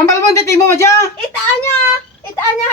Ang balbong dito mo mo dyan? Itaan niya! Itaan niya,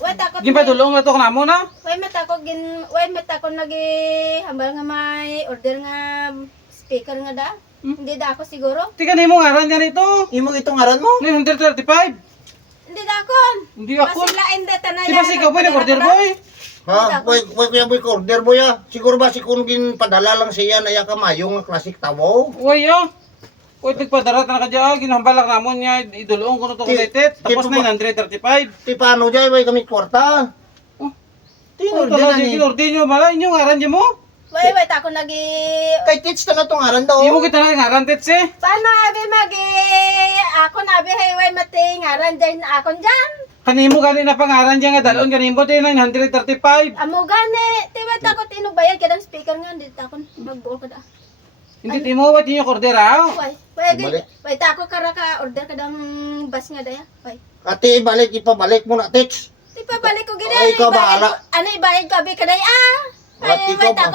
Wait, may... gin padulong ato na mo na? Wait, mata ko gin, wait, mata ko nagi hambal nga may order nga speaker nga da. Hmm? Hindi da ako siguro. Tika nimo nga aran yan ito. Imo itong aran mo? Ni 135. Hindi da ako. Hindi Mas ako. Sila in data na Si boy na order ba? boy. Ha? Boy, boy, boy kuya boy order boy ya. Siguro ba si kun gin padala lang siya na ya ka mayong classic tawo? Uy, yo. Uy, nagpadarat ah, na ka dyan. Ah, ginambalak na mo niya. Iduloong ko na ito kulitit. Tapos na 935. Ti paano dyan? May kami kwarta. Oh, tino na dyan. Tino na dyan. Malay nyo, ngaran dyan mo. Wait, wait, wait. Ako nag Kay Tits na itong aran daw. Hindi mo kita nga aran, Tits eh. Paano abi mag -i? Ako na hey, hayway mati. Ngaran na akong dyan. Kanimo gani na pangaran diyan nga dalon kanimo mo din 935. Amo gani, tiwa ako tinubayan kadang speaker nga di takon magbuo kada. Hindi ano? mo ba order ah? Uh? Hoy, pwede. Pwede ta ako kara ka order ka dang bus nga daya. Hoy. Ate, ibalik ipabalik mo na text. Ipabalik ko gid. Ay, ko bahala. Ano ibalik ka bi kaday ah? Ay, ba ta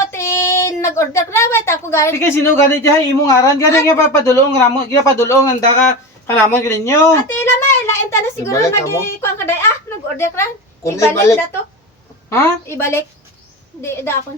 order ra ba ta ko gay. Tigay sino gani diha imong aran gani nga papadulong ramo. Gya padulong ang daga kalamon gid lama ila enta na siguro nga gi ah, nag-order ra. Ibalik na Ibalik. Di huh? da akun.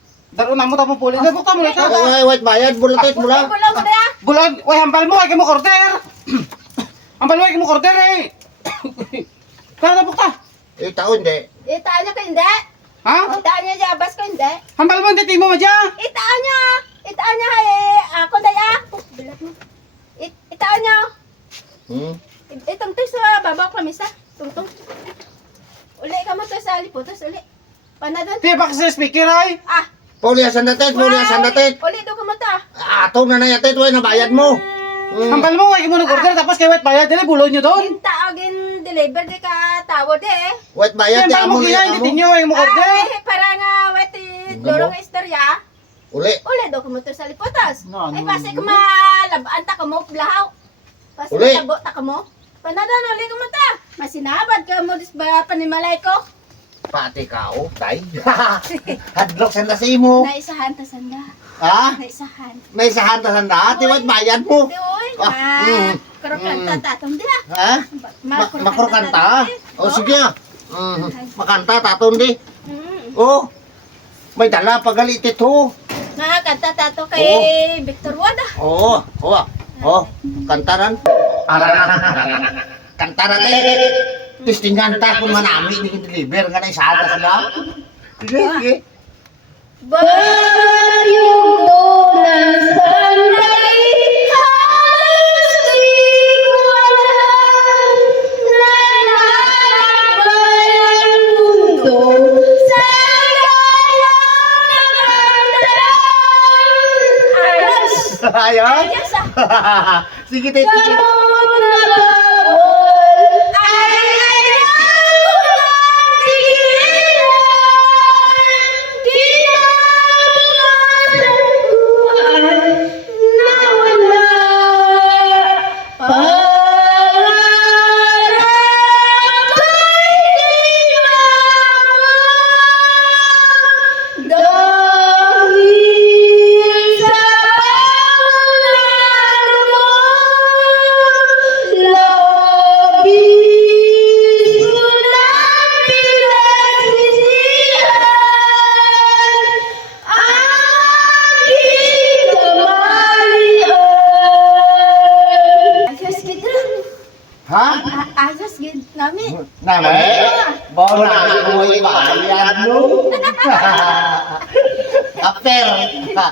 Dar unamu tamu puli. Dar buka mulai sana. Oh, ay, wait, bayad. Bulan tayo, bulan. Bulan, wait, hampal mo, kayo mo korder. Hampal mo, kayo mo korder, eh. Kaya tak buka. Eh, tao, hindi. Eh, tao niya, kayo hindi. Ha? Eh, tao niya, jabas ko, hindi. Hampal mo, hindi, timo mo dyan. Eh, tao niya. Eh, tao niya, eh, ako na ya. Eh, tao niya. Hmm? Eh, tungtong sa babaw ko, misa. Tungtong. Uli, kamo to sa alipotos, uli. Panadon. Tiba kasi speaker, ay? Ah, Poli asan na tet, poli asan na tet. Poli do ka mata. Ato ah, na na yate tuwa na bayad mo. Hmm. Hmm. Ambal mo wait mo na order ah. tapos kay wait bayad dili bulo niyo don. Kita agin deliver de ka tawo de. Eh. Wet bayad de okay, amo ah, uh, mo hindi niyo wait mo order. Ay, para nga wait dorong ester ya. Uli. Uli do ka motor sa lipotas. No, no, no, no. Ay pase ka ma laban ta ka mo blahaw. Pase ta bo ta ka mo. Panadan uli ka mata. Masinabad ka mo dis ba panimalay ko. Pati ka o, tay. Hadlock sanda sa imo. May isahan ta sanda. Ha? May isahan. May isahan ta sanda. Tiwad bayad mo. Tiwad. Oh. Ah. Mm. Mm. Makrokanta tatong di ha? Ah? Ma- makrokanta? Ma oh. oh, sige. Oh. Mm. Makanta tatong -ta. di. Mm. Oh. May dala pagali tito. Nakakanta tato -ta kay oh. Victor Wada. Oo. Oh. Oh. oh. Kantaran. Ah. Kantaran. Kantaran. Kantaran. Kantaran. Terus tinggal tak pun mana ambil ni kita liber kan ini salah tak lah. Bayu dan sanai Ayo. Ayo. Sigit itu. Hah? Ayo, segini. Nami. Nami. Bona. Bona. Bona. Bona.